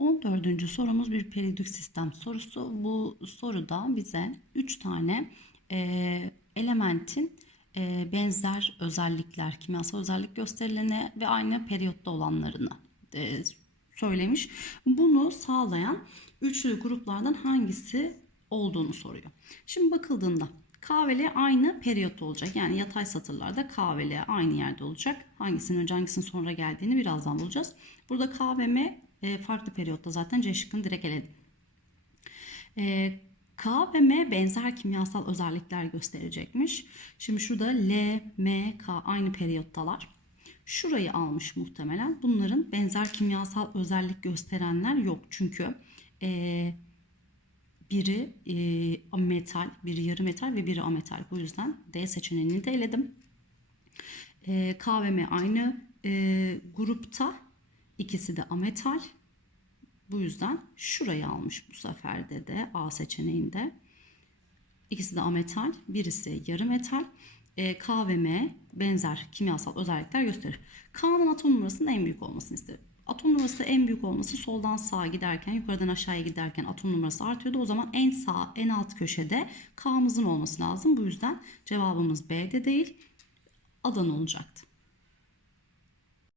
14. sorumuz bir periyodik sistem sorusu. Bu soruda bize 3 tane e, elementin e, benzer özellikler, kimyasal özellik gösterilerini ve aynı periyotta olanlarını e, söylemiş. Bunu sağlayan üçlü gruplardan hangisi olduğunu soruyor. Şimdi bakıldığında K ve L aynı periyotta olacak. Yani yatay satırlarda K ve L aynı yerde olacak. Hangisinin önce hangisinin sonra geldiğini birazdan bulacağız. Burada K ve M e, farklı periyotta zaten C şıkkını direkt eledim. E, K ve M benzer kimyasal özellikler gösterecekmiş. Şimdi şurada L, M, K aynı periyottalar. Şurayı almış muhtemelen. Bunların benzer kimyasal özellik gösterenler yok. Çünkü e, biri e, metal, biri yarı metal ve biri ametal. Bu yüzden D seçeneğini de eledim. E, K ve M aynı e, grupta. İkisi de ametal. Bu yüzden şurayı almış bu sefer de de A seçeneğinde. İkisi de ametal, birisi yarı metal. E, K ve M benzer kimyasal özellikler gösterir. K'nın atom numarasının en büyük olmasını isterim. Atom numarası en büyük olması soldan sağa giderken, yukarıdan aşağıya giderken atom numarası artıyordu. O zaman en sağ, en alt köşede K'mızın olması lazım. Bu yüzden cevabımız B'de değil, Adana olacaktı.